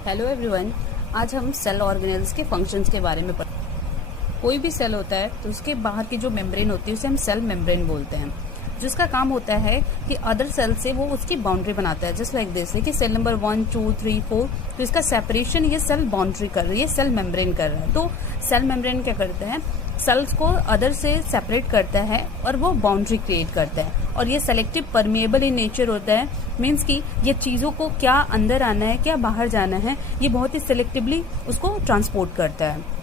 Hello everyone. आज हम cell organelles के फंक्शंस के बारे में कोई भी सेल होता है तो उसके बाहर की जो मेम्ब्रेन होती है उसे हम सेल मेम्ब्रेन बोलते हैं, जिसका काम होता है कि अदर सेल से वो उसकी बाउंड्री बनाता है। जस्ट लाइक दिस कि सेल नंबर 1 2 3 4, तो इसका सेपरेशन ये सेल बाउंड्री कर रही है, सेल मेम्ब्रेन कर रहा है। तो सेल मेम्ब्रेन क्या करते हैं, सेल्स को अदर से सेपरेट करता है और वो बाउंड्री क्रिएट करता है। और ये सेलेक्टिव परमिएबल इन नेचर होता है, मीन्स कि ये चीज़ों को क्या अंदर आना है क्या बाहर जाना है ये बहुत ही सिलेक्टिवली उसको ट्रांसपोर्ट करता है।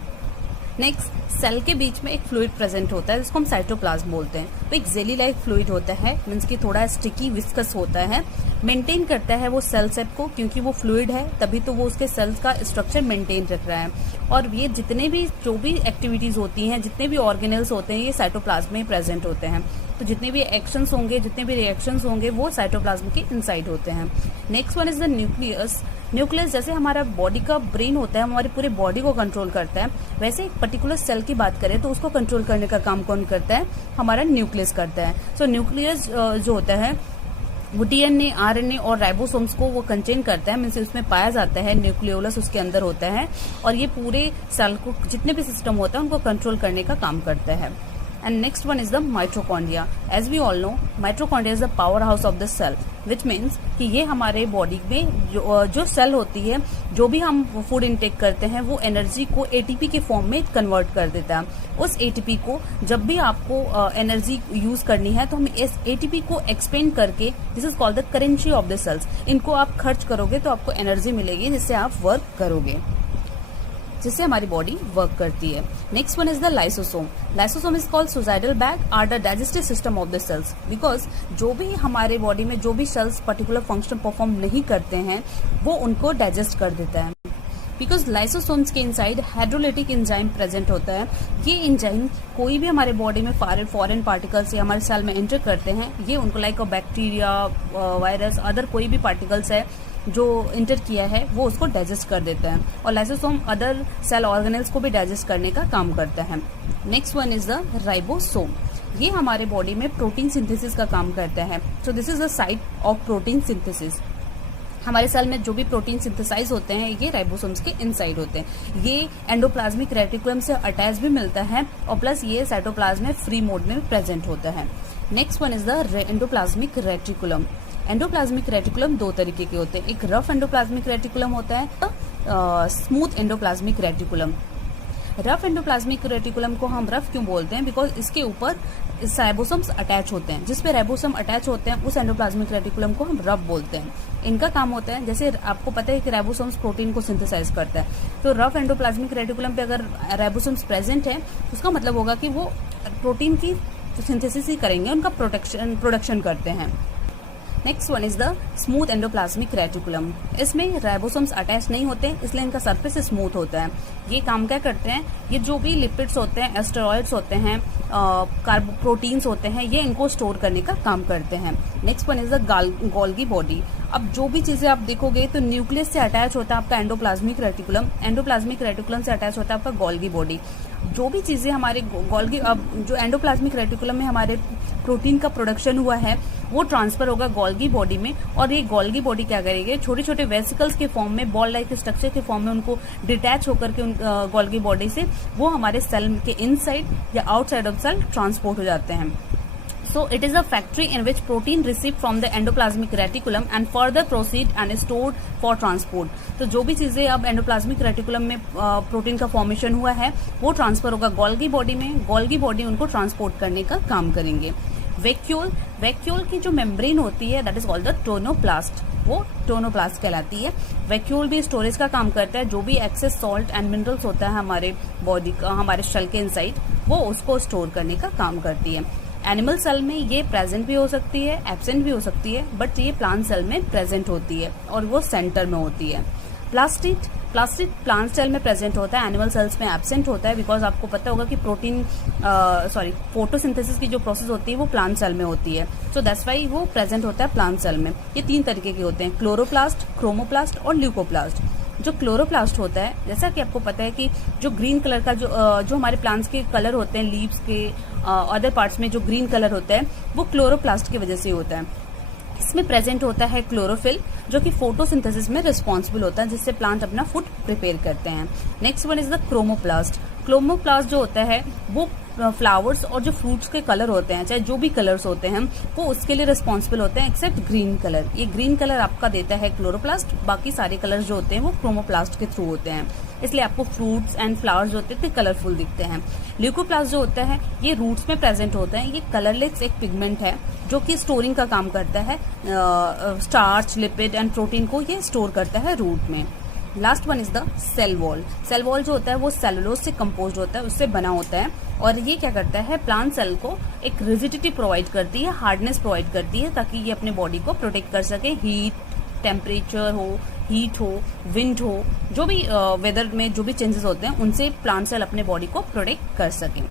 नेक्स्ट, सेल के बीच में एक फ्लूइड प्रेजेंट होता है जिसको हम साइटोप्लाज्म बोलते हैं। तो एक जेली लाइक फ्लूइड होता है, मीन्स कि थोड़ा स्टिकी विस्कस होता है, मेंटेन करता है वो सेल सेप को, क्योंकि वो फ्लूइड है तभी तो वो उसके सेल्स का स्ट्रक्चर मेंटेन रख रहा है। और ये जितने भी जो भी एक्टिविटीज होती हैं, जितने भी ऑर्गेनल्स होते हैं, ये साइटोप्लाज्म में प्रेजेंट होते हैं। तो जितने भी एक्शंस होंगे, जितने भी रिएक्शंस होंगे, वो साइटोप्लाज्म के इनसाइड होते हैं। Next one is the nucleus. Nucleus जैसे हमारा बॉडी का ब्रेन होता है, हमारी पूरे बॉडी को कंट्रोल करता है, वैसे एक पर्टिकुलर सेल की बात करें तो उसको कंट्रोल करने का काम कौन करता है, हमारा न्यूक्लियस करता है। सो न्यूक्लियस जो होता है वो डीएनए, आरएनए और राइबोसोम्स को वो कंटेन करता है, मीन्स उसमें पाया जाता है, न्यूक्लियोलस उसके अंदर होता है और ये पूरे सेल को जितने भी सिस्टम होता है उनको कंट्रोल करने का काम करता है। And next one is the mitochondria. As we all know, mitochondria is the powerhouse of the cell, which means कि ये हमारे बॉडी में जो सेल होती है, जो भी हम फूड इनटेक करते हैं वो एनर्जी को एटीपी के फॉर्म में कन्वर्ट कर देता है। उस एटीपी को जब भी आपको एनर्जी यूज करनी है तो हम इस एटीपी को एक्सपेंड करके, this is called the currency of the cells, इनको आप खर्च करोगे तो आपको एनर्जी मिलेगी जिससे आप वर्क करोगे, जिससे हमारी बॉडी वर्क करती है। Next one is the lysosome. Lysosome is called suicidal bag are the digestive system of the cells, because जो भी हमारे बॉडी में जो भी सेल्स पर्टिकुलर फंक्शन परफॉर्म नहीं करते हैं वो उनको डाइजेस्ट कर देता है। बिकॉज लाइसोसोम्स के इनसाइड हाइड्रोलिटिक एंजाइम प्रेजेंट होता है। ये एंजाइम कोई भी हमारे बॉडी में फॉरेन पार्टिकल्स या हमारे सेल में एंटर करते हैं, ये उनको लाइक बैक्टीरिया, वायरस, अदर कोई भी पार्टिकल्स है जो इंटर किया है वो उसको डाइजेस्ट कर देता है। और लाइसोसोम अदर सेल ऑर्गेनल्स को भी डाइजेस्ट करने का काम करता है। Next one is the ribosome. ये हमारे बॉडी में प्रोटीन सिंथेसिस का काम करता है। So this is the site of protein synthesis. हमारे सेल में जो भी प्रोटीन सिंथेसाइज होते हैं ये राइबोसोम्स के इनसाइड होते हैं। ये एंडोप्लाज्मिक रेटिकुलम से अटैच भी मिलता है और प्लस ये साइटोप्लाज्म में फ्री मोड में प्रेजेंट होता है। Next one is the endoplasmic reticulum. Endoplasmic reticulum दो तरीके के होते हैं, एक रफ एंडोप्लाज्मिक रेटिकुलम होता है, smooth endoplasmic reticulum. Rough endoplasmic reticulum को हम रफ क्यों बोलते हैं, बिकॉज इसके ऊपर राइबोसोम्स अटैच होते हैं, जिस पे राइबोसोम अटैच होते हैं उस एंडोप्लाज्मिक रेटिकुलम को हम रफ बोलते हैं। इनका काम होता है, जैसे आपको पता है कि राइबोसोम्स प्रोटीन को सिंथेसाइज करता है, तो रफ एंडोप्लाज्मिक रेटिकुलम पे अगर राइबोसोम्स प्रेजेंट है तो उसका मतलब होगा कि वो प्रोटीन की सिंथेसिस ही करेंगे, उनका प्रोडक्शन करते हैं। Next one is the smooth endoplasmic reticulum. इसमें राइबोसोम्स अटैच नहीं होते इसलिए इनका सरफेस स्मूथ होता है। ये काम क्या करते हैं, ये जो भी लिपिड्स होते हैं, एस्टेरॉइड्स होते हैं, प्रोटीन्स होते हैं, ये इनको स्टोर करने का काम करते हैं। Next one is the Golgi body. अब जो भी चीजें आप देखोगे तो न्यूक्लियस से अटैच होता है आपका एंडोप्लाज्मिक रेटिकुलम, एंडोप्लाज्मिक रेटिकुलम से अटैच होता है आपका गोल्गी बॉडी। जो भी चीजें हमारे गोल्गी, अब जो एंडोप्लाज्मिक रेटिकुलम में हमारे प्रोटीन का प्रोडक्शन हुआ है वो ट्रांसफर होगा गोल्गी बॉडी में, और ये गोल्गी बॉडी क्या करेगी, छोटे छोटे वेसिकल्स के फॉर्म में, बॉल लाइक स्ट्रक्चर के फॉर्म में उनको डिटैच होकर के गोल्गी बॉडी से वो हमारे सेल के इनसाइड या आउटसाइड ऑफ सेल ट्रांसपोर्ट हो जाते हैं। So it is a factory in which protein received from the endoplasmic reticulum and further proceed and stored for transport. तो जो भी चीजें अब एंडोप्लाज्मिक रेटिकुलम में प्रोटीन का फॉर्मेशन हुआ है वो ट्रांसफर होगा गोल्गी बॉडी में, गोल्गी बॉडी उनको ट्रांसपोर्ट करने का काम करेंगे। वैक्यूल की जो मेम्ब्रेन होती है that is called the tonoplast, वो टोनोप्लास्ट कहलाती है। वैक्यूल भी स्टोरेज का काम करता है, जो भी एक्सेस सॉल्ट एंड मिनरल्स होता है हमारे बॉडी का, हमारे सेल के इनसाइड, वो उसको स्टोर करने का काम करती है। एनिमल सेल में ये प्रेजेंट भी हो सकती है, एब्सेंट भी हो सकती है, बट ये प्लांट सेल में प्रेजेंट होती है और वो सेंटर में होती है। प्लास्टिड प्लांट सेल में प्रेजेंट होता है, एनिमल सेल्स में एब्सेंट होता है, बिकॉज आपको पता होगा कि फोटोसिंथेसिस की जो प्रोसेस होती है वो प्लांट सेल में होती है, सो दैट्स वाई वो प्रेजेंट होता है प्लांट सेल में। ये तीन तरीके के होते हैं, क्लोरोप्लास्ट, क्रोमोप्लास्ट और ल्यूकोप्लास्ट। जो क्लोरोप्लास्ट होता है, जैसा कि आपको पता है कि जो ग्रीन कलर का जो हमारे प्लांट्स के कलर होते हैं, लीव्स के अदर पार्ट्स में जो ग्रीन कलर होता है वो क्लोरोप्लास्ट की वजह से होता है। इसमें प्रेजेंट होता है क्लोरोफिल, जो कि फोटोसिंथेसिस में रिस्पॉन्सिबल होता है, जिससे प्लांट अपना फूड प्रिपेयर करते हैं। Next one is the chromoplast. Chromoplast जो होता है वो फ्लावर्स और जो फ्रूट्स के कलर होते हैं, चाहे जो भी कलर्स होते हैं, वो उसके लिए रिस्पॉन्सिबल होते हैं एक्सेप्ट ग्रीन कलर। ये ग्रीन कलर आपका देता है क्लोरोप्लास्ट, बाकी सारे कलर्स जो होते हैं वो क्रोमोप्लास्ट के थ्रू होते हैं, इसलिए आपको फ्रूट्स एंड फ्लावर्स जो होते हैं कलरफुल दिखते हैं। ल्यूकोप्लास्ट जो होता है ये रूट्स में प्रेजेंट होता है। ये कलरलेस एक पिगमेंट है जो कि स्टोरिंग का काम करता है, स्टार्च, लिपिड एंड प्रोटीन को ये स्टोर करता है रूट में। Last one is the cell wall. Cell wall जो होता है वो सेलुलोज से कंपोज होता है, उससे बना होता है, और ये क्या करता है, प्लांट सेल को एक रिजिडिटी प्रोवाइड करती है, हार्डनेस प्रोवाइड करती है, ताकि ये अपने बॉडी को प्रोटेक्ट कर सके। हीट, टेम्परेचर हो, हीट हो, विंड हो, जो भी वेदर में जो भी चेंजेस होते हैं उनसे प्लांट सेल अपने बॉडी को प्रोटेक्ट कर सकें।